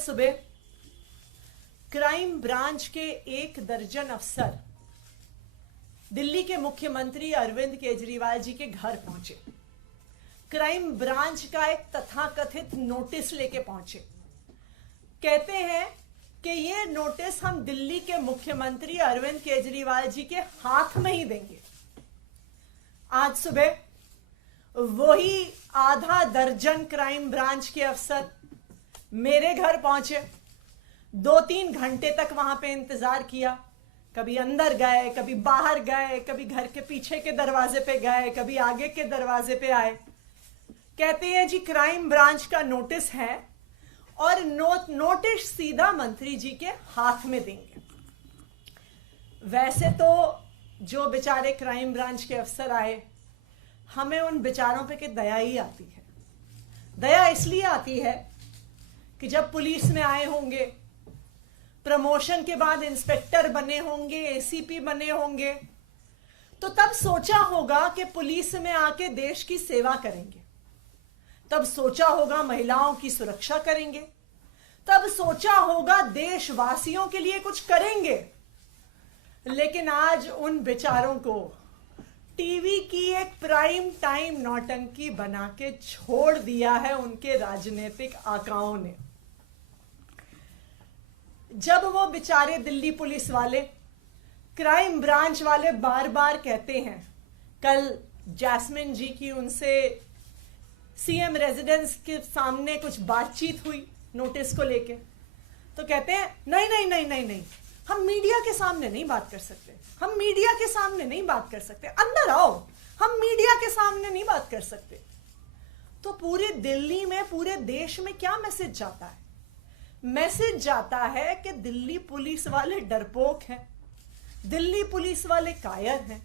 सुबह crime branch के 1 दर्जन अफसर दिल्ली के मुख्यमंत्री अरविंद केजरीवाल जी के घर पहुंचे। क्राइम ब्रांच का एक तथाकथित नोटिस लेके पहुंचे। कहते हैं कि ये नोटिस हम दिल्ली के मुख्यमंत्री अरविंद केजरीवाल जी के हाथ में ही देंगे। आज सुबह वही आधा दर्जन क्राइम ब्रांच के अफसर मेरे घर पहुंचे। 2-3 घंटे तक वहां पे इंतजार किया। कभी अंदर गए, कभी बाहर गए, कभी घर के पीछे के दरवाजे पे गए, कभी आगे के दरवाजे पे आए। कहते हैं जी क्राइम ब्रांच का नोटिस है और नोटिस सीधा मंत्री जी के हाथ में देंगे। वैसे तो जो बेचारे क्राइम ब्रांच के अफसर आए, हमें उन बेचारों पे के दया ही आती है। दया इसलिए आती है कि जब पुलिस में आए होंगे, प्रमोशन के बाद इंस्पेक्टर बने होंगे, एसीपी बने होंगे, तो तब सोचा होगा कि पुलिस में आके देश की सेवा करेंगे। तब सोचा होगा महिलाओं की सुरक्षा करेंगे। तब सोचा होगा देशवासियों के लिए कुछ करेंगे। लेकिन आज उन बेचारों को टीवी की एक प्राइम टाइम नौटंकी बना के छोड़ दिया है उनके राजनीतिक आकाओं ने। जब वो बेचारे दिल्ली पुलिस वाले, क्राइम ब्रांच वाले बार बार कहते हैं, कल जैस्मिन जी की उनसे सीएम रेजिडेंस के सामने कुछ बातचीत हुई नोटिस को लेके, तो कहते हैं नहीं नहीं नहीं नहीं नहीं, हम मीडिया के सामने नहीं बात कर सकते, हम मीडिया के सामने नहीं बात कर सकते, अंदर आओ, हम मीडिया के सामने नहीं बात कर सकते। तो पूरे दिल्ली में, पूरे देश में क्या मैसेज जाता है? मैसेज जाता है कि दिल्ली पुलिस वाले डरपोक हैं, दिल्ली पुलिस वाले कायर हैं।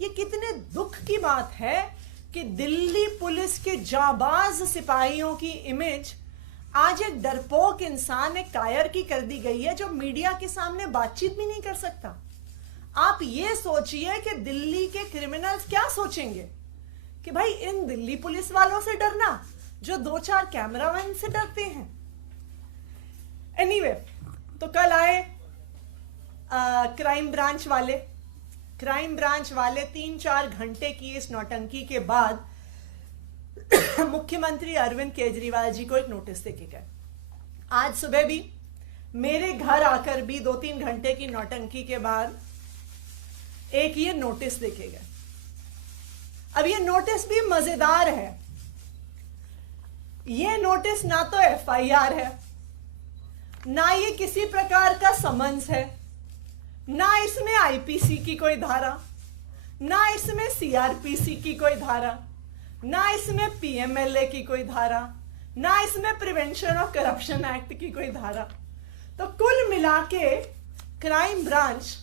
ये कितने दुख की बात है कि दिल्ली पुलिस के जाबाज सिपाहियों की इमेज आज एक डरपोक इंसान, एक कायर की कर दी गई है, जो मीडिया के सामने बातचीत भी नहीं कर सकता। आप ये सोचिए कि दिल्ली के क्रिमिनल्स क्या सोचेंगे कि भाई इन दिल्ली पुलिस वालों से डरना जो 2-4 कैमरामैन से डरते हैं। एनीवे, तो कल आए क्राइम ब्रांच वाले। क्राइम ब्रांच वाले 3-4 घंटे की इस नौटंकी के बाद मुख्यमंत्री अरविंद केजरीवाल जी को एक नोटिस देके गए। आज सुबह भी मेरे घर आकर भी 2-3 घंटे की नौटंकी के बाद एक ये नोटिस देके गए। अब ये नोटिस भी मजेदार है। ये नोटिस ना तो एफआईआर है, ना ये किसी प्रकार का समन्स है, ना इसमें आईपीसी की कोई धारा, ना इसमें सीआरपीसी की कोई धारा, ना इसमें पीएमएलए की कोई धारा, ना इसमें प्रिवेंशन ऑफ करप्शन एक्ट की कोई धारा। तो कुल मिला के क्राइम ब्रांच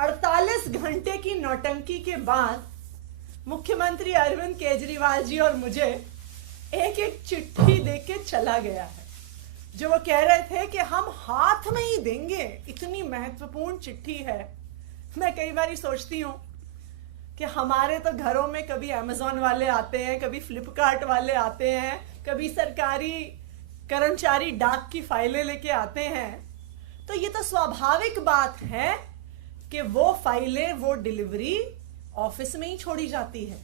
48 घंटे की नौटंकी के बाद मुख्यमंत्री अरविंद केजरीवाल जी और मुझे एक एक चिट्ठी देके चला गया है, जो वो कह रहे थे कि हम हाथ में ही देंगे। इतनी महत्वपूर्ण चिट्ठी है। मैं कई बार सोचती हूँ कि हमारे तो घरों में कभी अमेज़न वाले आते हैं, कभी फ्लिपकार्ट वाले आते हैं, कभी सरकारी कर्मचारी डाक की फाइलें लेके आते हैं। तो ये तो स्वाभाविक बात है कि वो फाइलें, वो डिलीवरी ऑफिस में ही छोड़ी जाती है।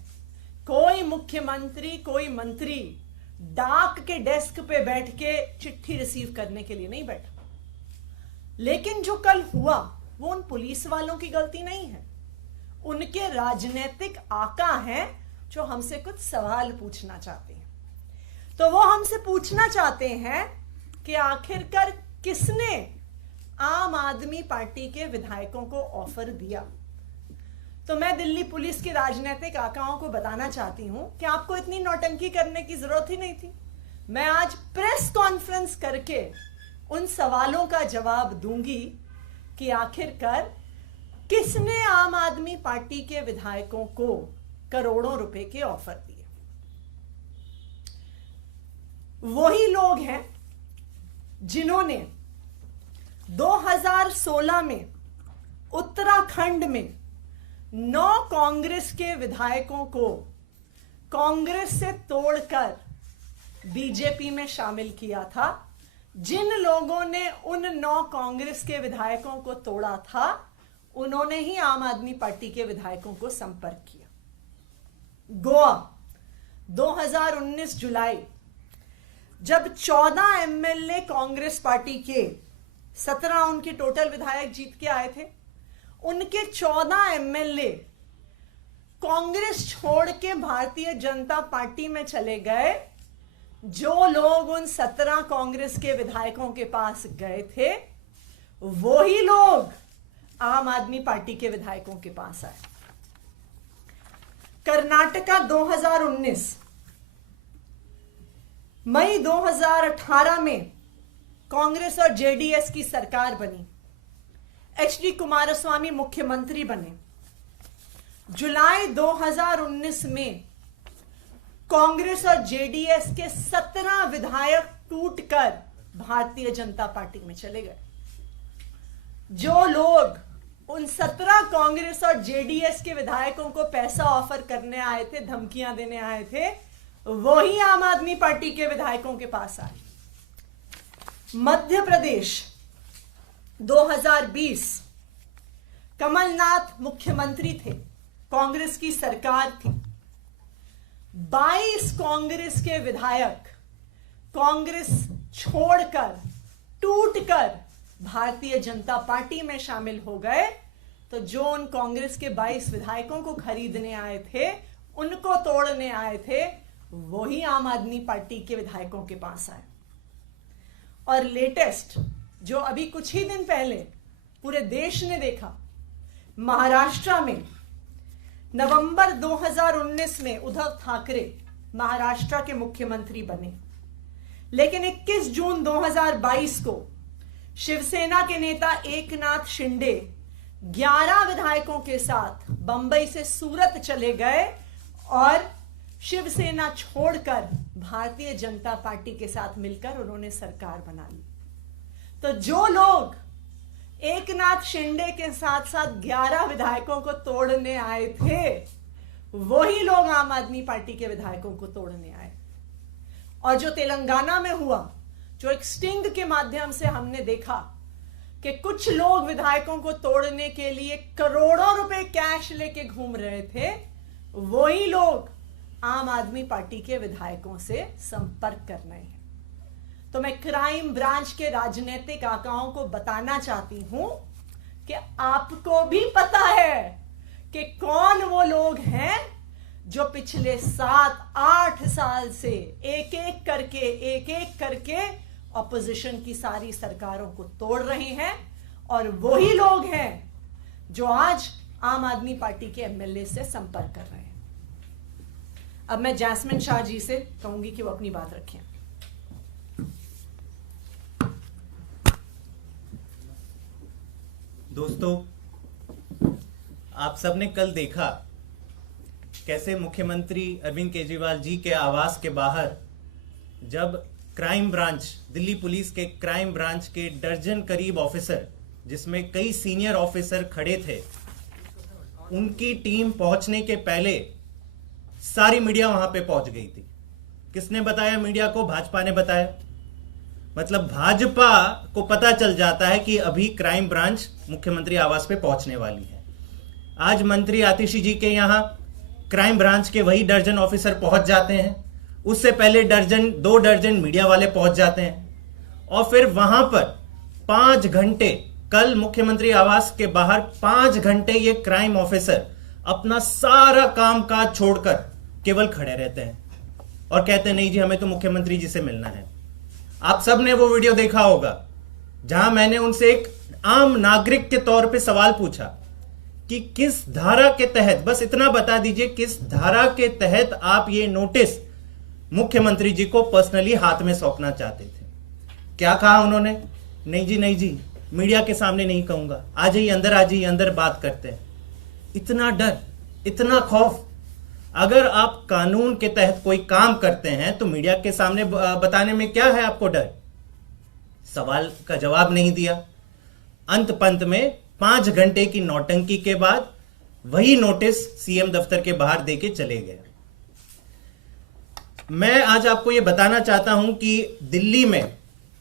कोई मुख्यमंत्री, कोई मंत्री डाक के डेस्क पे बैठ के चिट्ठी रिसीव करने के लिए नहीं बैठा। लेकिन जो कल हुआ वो उन पुलिस वालों की गलती नहीं है, उनके राजनीतिक आका हैं जो हमसे कुछ सवाल पूछना चाहते हैं। तो वो हमसे पूछना चाहते हैं कि आखिरकार किसने आम आदमी पार्टी के विधायकों को ऑफर दिया। तो मैं दिल्ली पुलिस के राजनीतिक आकाओं को बताना चाहती हूं कि आपको इतनी नौटंकी करने की जरूरत ही नहीं थी। मैं आज प्रेस कॉन्फ्रेंस करके उन सवालों का जवाब दूंगी कि आखिरकार किसने आम आदमी पार्टी के विधायकों को करोड़ों रुपए के ऑफर दिए। वही लोग हैं जिन्होंने 2016 में उत्तराखंड में 9 कांग्रेस के विधायकों को कांग्रेस से तोड़कर बीजेपी में शामिल किया था, जिन लोगों ने उन 9 कांग्रेस के विधायकों को तोड़ा था, उन्होंने ही आम आदमी पार्टी के विधायकों को संपर्क किया। गोवा 2019 जुलाई, जब 14 एमएलए कांग्रेस पार्टी के 17 उनके टोटल विधायक जीत के आए थे, उनके 14 एमएलए कांग्रेस छोड़ के भारतीय जनता पार्टी में चले गए। जो लोग उन 17 कांग्रेस के विधायकों के पास गए थे, वही लोग आम आदमी पार्टी के विधायकों के पास आए। कर्नाटका 2019, मई 2018 में कांग्रेस और जेडीएस की सरकार बनी। एचडी कुमारस्वामी मुख्यमंत्री बने। जुलाई 2019 में कांग्रेस और जेडीएस के 17 विधायक टूटकर भारतीय जनता पार्टी में चले गए। जो लोग उन 17 कांग्रेस और जेडीएस के विधायकों को पैसा ऑफर करने आए थे, धमकियां देने आए थे, वही आम आदमी पार्टी के विधायकों के पास आए। मध्य प्रदेश 2020, कमलनाथ मुख्यमंत्री थे, कांग्रेस की सरकार थी। 22 कांग्रेस के विधायक कांग्रेस छोड़कर, टूटकर भारतीय जनता पार्टी में शामिल हो गए। तो जो उन कांग्रेस के 22 विधायकों को खरीदने आए थे, उनको तोड़ने आए थे, वही आम आदमी पार्टी के विधायकों के पास आए। और लेटेस्ट, जो अभी कुछ ही दिन पहले पूरे देश ने देखा, महाराष्ट्र में नवंबर 2019 में उद्धव ठाकरे महाराष्ट्र के मुख्यमंत्री बने। लेकिन 21 जून 2022 को शिवसेना के नेता एकनाथ शिंदे 11 विधायकों के साथ बंबई से सूरत चले गए और शिवसेना छोड़कर भारतीय जनता पार्टी के साथ मिलकर उन्होंने सरकार बना ली। तो जो लोग एकनाथ शिंदे के साथ साथ 11 विधायकों को तोड़ने आए थे, वही लोग आम आदमी पार्टी के विधायकों को तोड़ने आए। और जो तेलंगाना में हुआ, जो एक स्टिंग के माध्यम से हमने देखा कि कुछ लोग विधायकों को तोड़ने के लिए करोड़ों रुपए कैश लेके घूम रहे थे, वही लोग आम आदमी पार्टी के विधायकों से संपर्क कर रहे हैं। तो मैं क्राइम ब्रांच के राजनीतिक आकाओं को बताना चाहती हूं कि आपको भी पता है कि कौन वो लोग हैं जो पिछले 7-8 साल से एक एक करके ऑपोजिशन की सारी सरकारों को तोड़ रहे हैं। और वही लोग हैं जो आज आम आदमी पार्टी के एमएलए से संपर्क कर रहे हैं। अब मैं जैस्मिन शाह जी से कहूंगी कि वो अपनी बात रखें। दोस्तों, आप सबने कल देखा कैसे मुख्यमंत्री अरविंद केजरीवाल जी के आवास के बाहर जब क्राइम ब्रांच, दिल्ली पुलिस के क्राइम ब्रांच के दर्जन करीब ऑफिसर, जिसमें कई सीनियर ऑफिसर खड़े थे, उनकी टीम पहुंचने के पहले सारी मीडिया वहां पे पहुंच गई थी। किसने बताया मीडिया को? भाजपा ने बताया। मतलब भाजपा को पता चल जाता है कि अभी क्राइम ब्रांच मुख्यमंत्री आवास पे पहुंचने वाली है। आज मंत्री आतिशी जी के यहां क्राइम ब्रांच के वही दर्जन ऑफिसर पहुंच जाते हैं। उससे पहले 2 दर्जन मीडिया वाले पहुंच जाते हैं। और फिर वहां पर 5 घंटे, कल मुख्यमंत्री आवास के बाहर 5 घंटे ये क्राइम ऑफिसर अपना सारा काम काज छोड़कर केवल खड़े रहते हैं और कहते हैं नहीं जी, हमें तो मुख्यमंत्री जी से मिलना है। आप सब ने वो वीडियो देखा होगा जहां मैंने उनसे एक आम नागरिक के तौर पे सवाल पूछा कि किस धारा के तहत, बस इतना बता दीजिए, किस धारा के तहत आप ये नोटिस मुख्यमंत्री जी को पर्सनली हाथ में सौंपना चाहते थे। क्या कहा उन्होंने? नहीं जी, मीडिया के सामने नहीं कहूंगा, आ जाइए अंदर, आ जाइए अंदर, बात करते हैं। इतना डर, इतना खौफ। अगर आप कानून के तहत कोई काम करते हैं तो मीडिया के सामने बताने में क्या है आपको डर? सवाल का जवाब नहीं दिया। अंत पंत में 5 घंटे की नौटंकी के बाद वही नोटिस सीएम दफ्तर के बाहर देके चले गए। मैं आज आपको यह बताना चाहता हूं कि दिल्ली में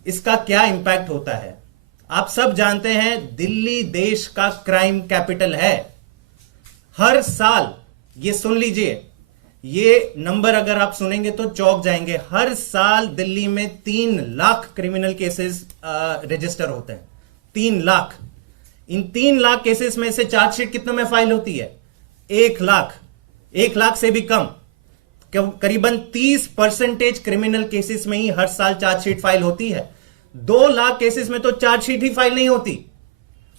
इसका क्या इंपैक्ट होता है? आप सब जानते हैं दिल्ली देश का क्राइम कैपिटल है। हर साल, ये सुन लीजिए, ये नंबर अगर आप सुनेंगे तो चौंक जाएंगे, हर साल दिल्ली में 3 लाख क्रिमिनल केसेस रजिस्टर होते हैं। 3 लाख। इन 3 लाख केसेस में से चार्जशीट कितने में फाइल होती है? 1 लाख। 1 लाख से भी कम। करीबन 30% क्रिमिनल केसेस में ही हर साल चार्जशीट फाइल होती है। 2 लाख केसेस में तो चार्जशीट ही फाइल नहीं होती।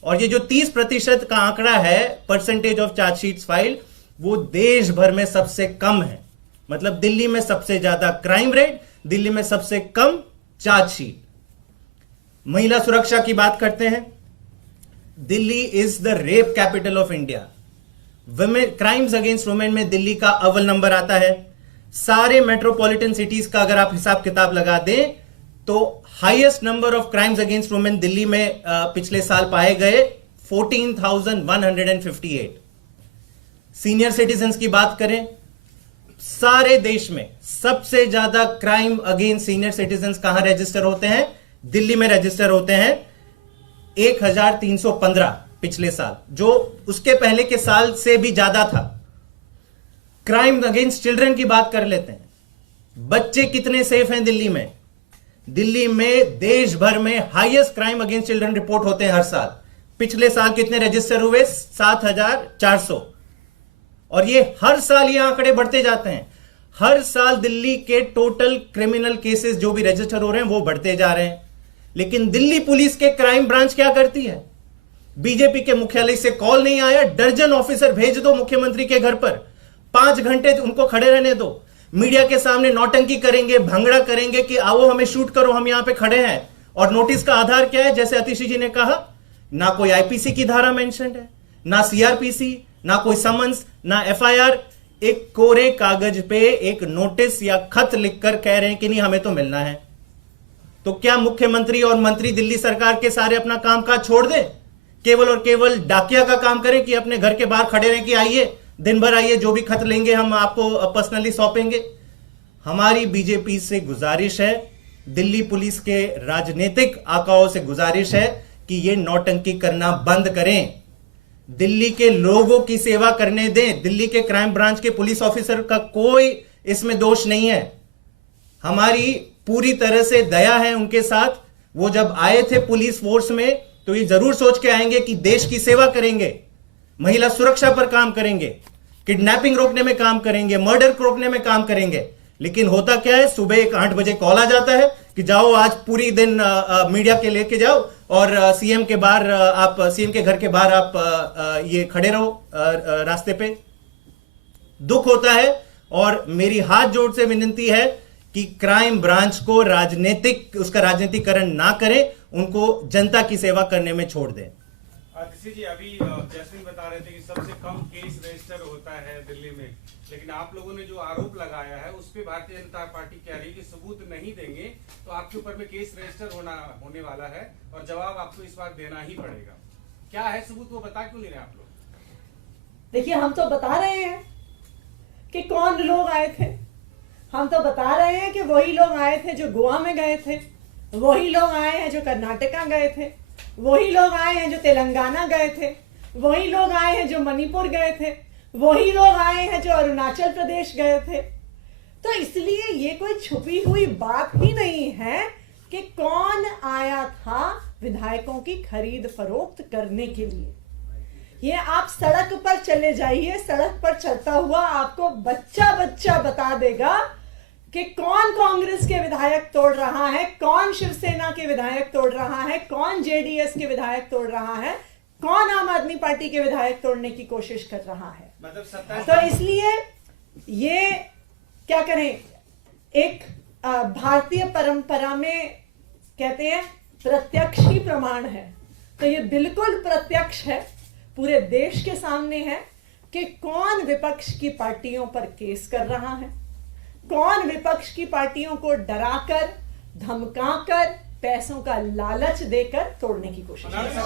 और ये जो 30% का आंकड़ा है, परसेंटेज ऑफ चार्जशीट फाइल, वो देश भर में सबसे कम है। मतलब दिल्ली में सबसे ज्यादा क्राइम रेट, दिल्ली में सबसे कम चार्जशीट। महिला सुरक्षा की बात करते हैं। Delhi is the rape capital of India. Women crimes against women में दिल्ली का अव्वल नंबर आता है। सारे मेट्रोपॉलिटन सिटीज का अगर आप हिसाब किताब लगा दें तो highest number of crimes against women Delhi में पिछले साल पाए गए 14,158। सीनियर सिटीजन्स की बात करें, सारे देश में सबसे ज्यादा क्राइम अगेंस्ट सीनियर सिटीजन्स कहां रजिस्टर होते हैं? दिल्ली में रजिस्टर होते हैं 1,315 पिछले साल, जो उसके पहले के साल से भी ज्यादा था। क्राइम अगेंस्ट चिल्ड्रन की बात कर लेते हैं। बच्चे कितने सेफ हैं दिल्ली में? दिल्ली में देश भर में highest crime against children report होते हैं हर साल। पिछले साल कितने रजिस्टर हुए? 7,400। और ये हर साल ये आंकड़े बढ़ते जाते हैं। हर साल दिल्ली के टोटल क्रिमिनल केसेस जो भी रजिस्टर हो रहे हैं वो बढ़ते जा रहे हैं। लेकिन दिल्ली पुलिस के क्राइम ब्रांच क्या करती है? बीजेपी के मुख्यालय से कॉल नहीं आया, दर्जन ऑफिसर भेज दो मुख्यमंत्री के घर पर, 5 घंटे उनको खड़े रहने दो, मीडिया के सामने नौटंकी करेंगे, भंगड़ा करेंगे कि आओ हमें शूट करो, हम यहां पे खड़े हैं। और नोटिस का आधार क्या है? जैसे अतिशी जी ने कहा, ना कोई आईपीसी की धारा मेंशन्ड है, ना सीआरपीसी, ना कोई समन्स, ना एफआईआर। एक कोरे कागज पे एक नोटिस या खत लिखकर कह रहे हैं कि नहीं हमें तो मिलना है। तो क्या मुख्यमंत्री और मंत्री दिल्ली सरकार के सारे अपना काम काज छोड़ दें, केवल और केवल डाकिया का काम करें कि अपने घर के बाहर खड़े रहें कि आइए दिन भर आइए, जो भी खत लेंगे हम आपको पर्सनली सौंपेंगे? हमारी बीजेपी से गुजारिश है, दिल्ली पुलिस के राजनीतिक आकाओं से गुजारिश है कि ये नौटंकी करना बंद करें, दिल्ली के लोगों की सेवा करने दें। दिल्ली के क्राइम ब्रांच के पुलिस ऑफिसर का कोई इसमें दोष नहीं है। हमारी पूरी तरह से दया है उनके साथ। वो जब आए थे पुलिस फोर्स में तो ये जरूर सोच के आएंगे कि देश की सेवा करेंगे, महिला सुरक्षा पर काम करेंगे, किडनैपिंग रोकने में काम करेंगे, मर्डर को रोकने में काम करेंगे। लेकिन होता क्या है, सुबह 8 बजे कॉल आ जाता है कि जाओ आज पूरी दिन मीडिया के लेके जाओ और सीएम के बाहर आप सीएम के घर के बाहर आप ये खड़े रहो रास्ते पे। दुख होता है और मेरी हाथ जोड़ से विनती है कि क्राइम ब्रांच को उसका राजनीतिकरण ना करें, उनको जनता की सेवा करने में छोड़ दें। आतिशी जी, अभी जैस्मिन बता रहे थे कि सबसे कम केस रजिस्टर होता है दिल्ली में, लेकिन आप लोगों ने जो आरोप लगाया है उस पे भारतीय जनता पार्टी कह रही है कि सबूत नहीं देंगे तो आपके ऊपर में केस रजिस्टर होने वाला है और जवाब आपको इस बार देना ही पड़ेगा। क्या है सबूत, वो बता क्यों नहीं रहे आप लोग? देखिए, हम तो बता रहे हैं कि कौन लोग आए थे। हम तो बता रहे हैं कि वही लोग आए थे जो गोवा में गए थे, वही लोग आए हैं जो कर्नाटका गए थे, वही लोग आए हैं जो तेलंगाना गए थे, वही लोग आए हैं जो मणिपुर गए थे, वही लोग आए हैं जो अरुणाचल प्रदेश गए थे। तो इसलिए ये कोई छुपी हुई बात ही नहीं है कि कौन आया था विधायकों की खरीद फरोख्त करने के लिए। ये आप सड़क पर चले जाइए, सड़क पर चलता हुआ आपको बच्चा बच्चा बता देगा कि कौन कांग्रेस के विधायक तोड़ रहा है, कौन शिवसेना के विधायक तोड़ रहा है, कौन जेडीएस के विधायक तोड़ रहा है, कौन आम आदमी पार्टी के विधायक तोड़ने की कोशिश कर रहा है। तो इसलिए ये क्या करें, एक भारतीय परंपरा में कहते हैं प्रत्यक्ष ही प्रमाण है, तो ये बिल्कुल प्रत्यक्ष है, पूरे देश के सामने है कि कौन विपक्ष की पार्टियों पर केस कर रहा है, कौन विपक्ष की पार्टियों को डराकर, धमकाकर, पैसों का लालच देकर तोड़ने की कोशिश कर रहा है।